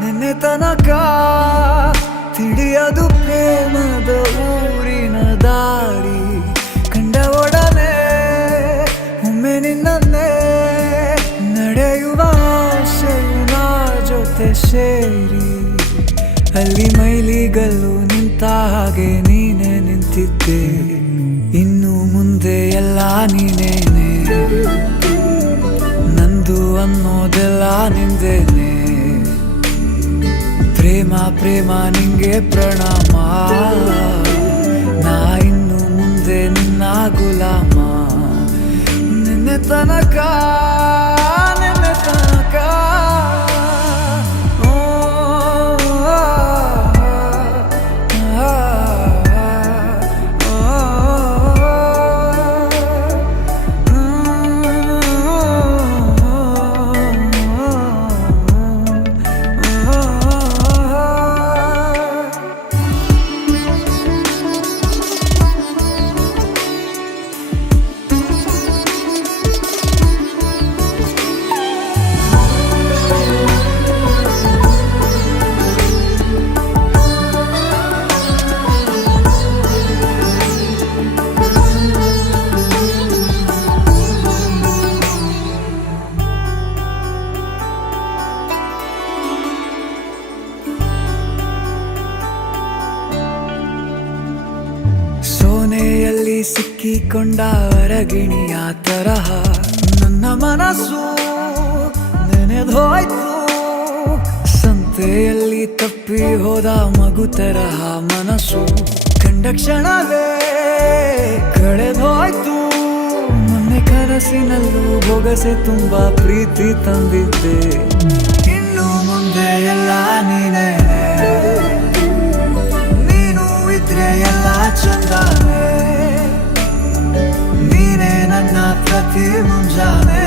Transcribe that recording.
ನಿನ್ನೆ ತನಕ ತಿಳಿಯದು ಪ್ರೇಮದ ಊರಿನ ದಾರಿ ಕಂಡ ಒಡನೆ ಒಮ್ಮೆ ನಿನ್ನೇ ನಡೆಯುವ ಆಸೆಯ ಜೊತೆ ಸೇರಿ ಅಲ್ಲಿ ಮೈಲಿಗಲ್ಲು ನಿಂತ ಹಾಗೆ ನೀನೆ ನಿಂತಿದ್ದೆ. ಇನ್ನು ಮುಂದೆ ಎಲ್ಲ ನೀನೇನೆ, ನಂದು ಅನ್ನೋದೆಲ್ಲ ನಿಂದೇನೆ. ಪ್ರೇಮ ಪ್ರೇಮ ನಿಂಗೆ ಪ್ರಣಾಮ, ನಾ ಇನ್ನು ಮುಂದೆ ನಿನ್ನ ಗುಲಾಮ. ನಿನ್ನೆ ತನಕ ಸೋನೆಯಲ್ಲಿ ಸಿಕ್ಕಿಕೊಂಡ ಅರಗಿಣಿಯ ತರಹ ನನ್ನ ಮನಸ್ಸು ನೆನೆದೋಯ್ತು. ಸಂತೆಯಲ್ಲಿ ತಪ್ಪಿ ಹೋದ ಮಗು ತರಹ ಮನಸ್ಸು ಕಂಡ ಕ್ಷಣವೇ ಕಳೆದೋಯ್ತು. ಮೊನ್ನೆ ಕನಸಿನಲ್ಲೂ ಬೊಗಸೆ ತುಂಬಾ ಪ್ರೀತಿ ತಂದಿದ್ದೆ. ಇನ್ನು ಮುಂದೆ ಎಲ್ಲ ನೀನೇ, ನೀನು ಇದ್ರೆ ಎಲ್ಲ ಚಂದಾನೆ. ನೀನೇ ನನ್ನ ಪ್ರತಿ ಮುಂಜಾನೆ.